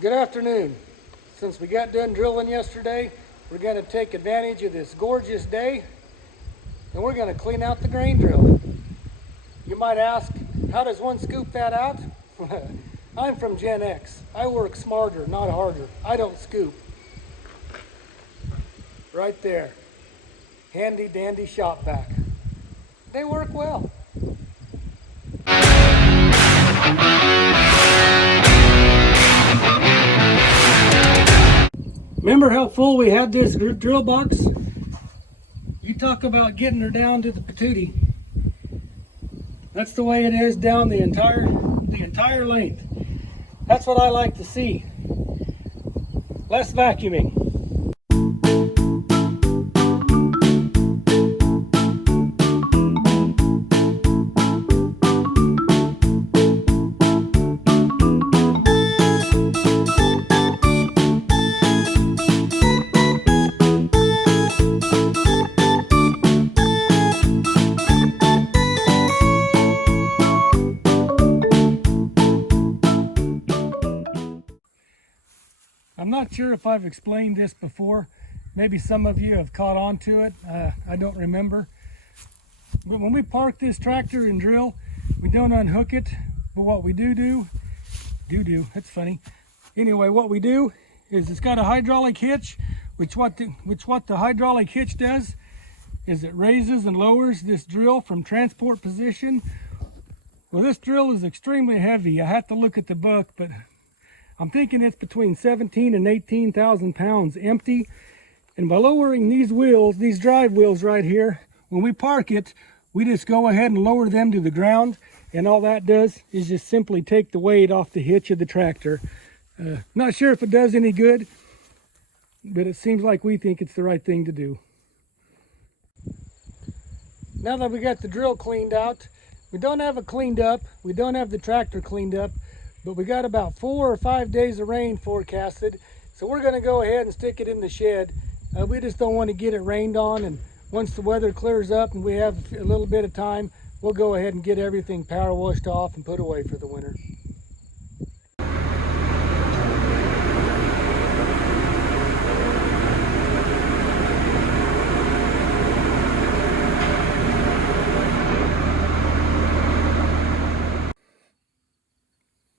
Good afternoon. Since we got done drilling yesterday, we're going to take advantage of this gorgeous day and we're going to clean out the grain drill. You might ask, how does one scoop that out? I'm from Gen X. I work smarter, not harder. I don't scoop. Right there. Handy dandy shop vac. They work well. Remember how full we had this drill box? You talk about getting her down to the patootie. That's the way it is down the entire length. That's what I like to see. Less vacuuming. I'm not sure if I've explained this before. Maybe some of you have caught on to it. I don't remember. But when we park this tractor and drill, we don't unhook it. But what we do, that's funny. Anyway, what we do is it's got a hydraulic hitch, which what the hydraulic hitch does is it raises and lowers this drill from transport position. Well, this drill is extremely heavy. I have to look at the book, but I'm thinking it's between 17 and 18,000 pounds empty. And by lowering these wheels, these drive wheels right here, when we park it, we just go ahead and lower them to the ground. And all that does is just simply take the weight off the hitch of the tractor. Not sure if it does any good, but it seems like we think it's the right thing to do. Now that we got the drill cleaned out, we don't have it cleaned up, we don't have the tractor cleaned up, but we got about 4 or 5 days of rain forecasted, so we're going to go ahead and stick it in the shed. We just don't want to get it rained on, and once the weather clears up and we have a little bit of time, we'll go ahead and get everything power washed off and put away for the winter.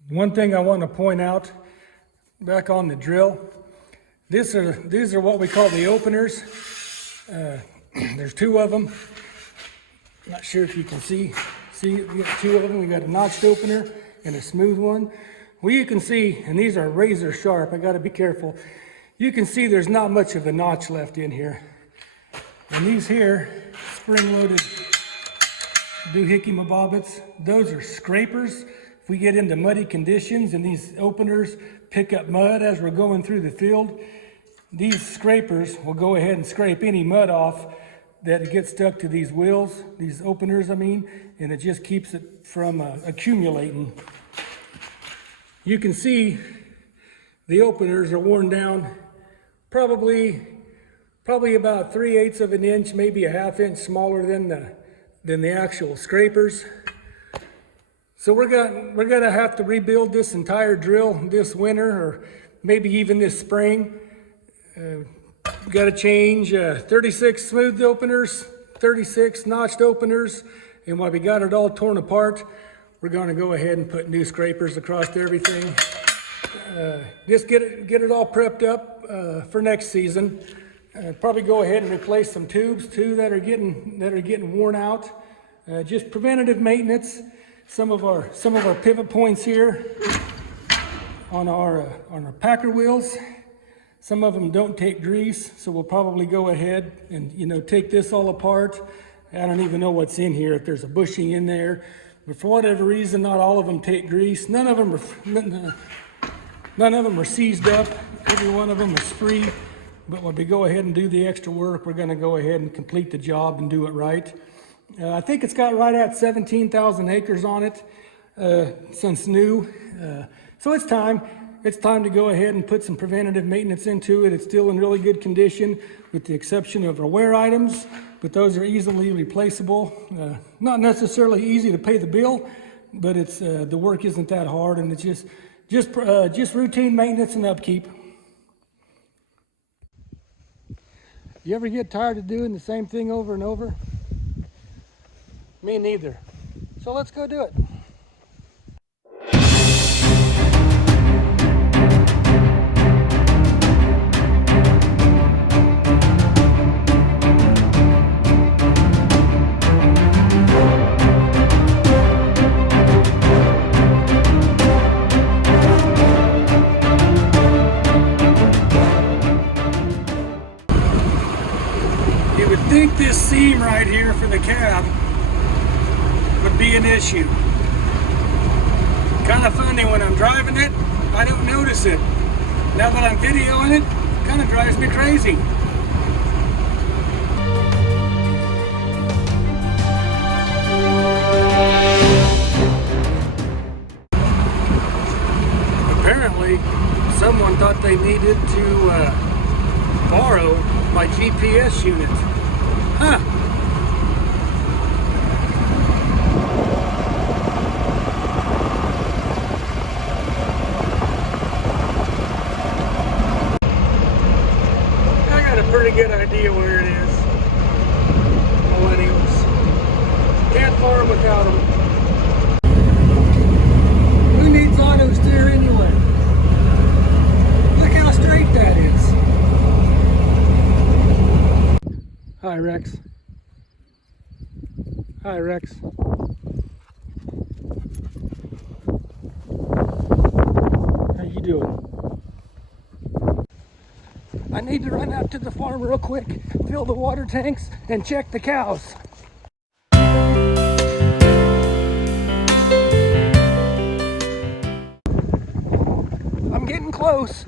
One thing I want to point out back on the drill, these are what we call the openers. There's 2 of them. Not sure if you can see we got 2 of them. We got a notched opener and a smooth one. Well, you can see, and these are razor sharp. I got to be careful. You can see there's not much of a notch left in here. And these here, spring-loaded doohickey mabobbits, those are scrapers. If we get into muddy conditions and these openers pick up mud as we're going through the field, these scrapers will go ahead and scrape any mud off that gets stuck to these wheels, these openers I mean, and it just keeps it from accumulating. You can see the openers are worn down probably about 3/8 of an inch, maybe a 1/2 inch smaller than the actual scrapers. So we're gonna have to rebuild this entire drill this winter, or maybe even this spring. Got to change 36 smooth openers, 36 notched openers, and while we got it all torn apart, we're going to go ahead and put new scrapers across everything. Just get it all prepped up for next season. Probably go ahead and replace some tubes too that are getting worn out. Just preventative maintenance. Some of our pivot points here on our packer wheels, some of them don't take grease, so we'll probably go ahead and take this all apart. I don't even know what's in here, if there's a bushing in there, but for whatever reason, not all of them take grease. None of them are seized up. Every one of them is free. But when we go ahead and do the extra work, we're going to go ahead and complete the job and do it right. I think it's got right at 17,000 acres on it since new. So it's time to go ahead and put some preventative maintenance into it. It's still in really good condition with the exception of our wear items, but those are easily replaceable. Not necessarily easy to pay the bill, but it's the work isn't that hard, and it's Just routine maintenance and upkeep. You ever get tired of doing the same thing over and over? Me neither. So let's go do it. You would think this seam right here for the cab would be an issue. Kind of funny, when I'm driving it, I don't notice it. Now that I'm videoing it, it kind of drives me crazy. Apparently, someone thought they needed to borrow my GPS unit. Huh. I got a pretty good idea where it is. Millennials. Can't farm without them. Who needs auto steer anyway? Look how straight that is. Hi, Rex. Hi, Rex. How you doing? I need to run out to the farm real quick, fill the water tanks, and check the cows. I'm getting close.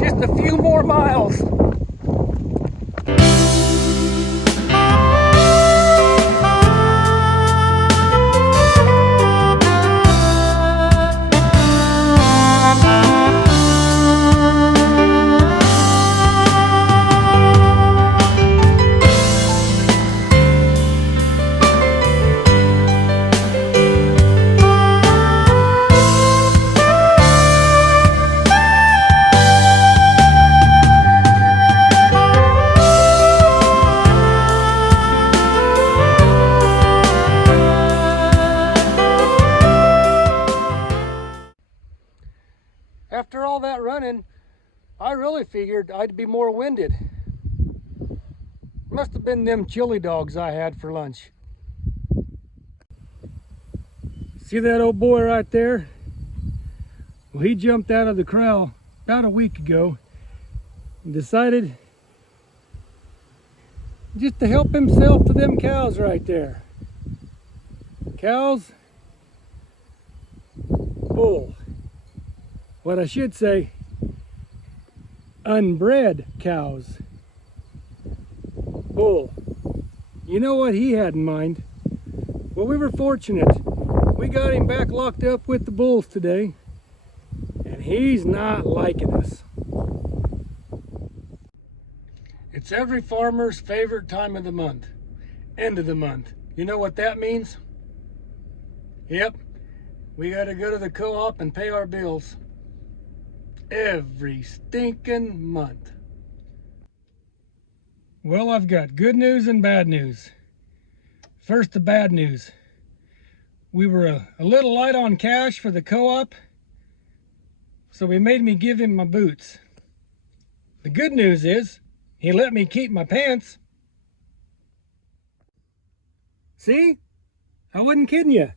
Just a few more miles. After all that running, I really figured I'd be more winded. Must have been them chili dogs I had for lunch. See that old boy right there? Well, he jumped out of the corral about a week ago and decided just to help himself to them cows right there. Cows, bull. What I should say, unbred cows. Bull. You know what he had in mind? Well, we were fortunate. We got him back locked up with the bulls today, and he's not liking us. It's every farmer's favorite time of the month. End of the month. You know what that means? Yep. We gotta go to the co-op and pay our bills. Every stinking month. Well, I've got good news and bad news. First, the bad news. We were a little light on cash for the co-op, so he made me give him my boots. The good news is, he let me keep my pants. See? I wasn't kidding you.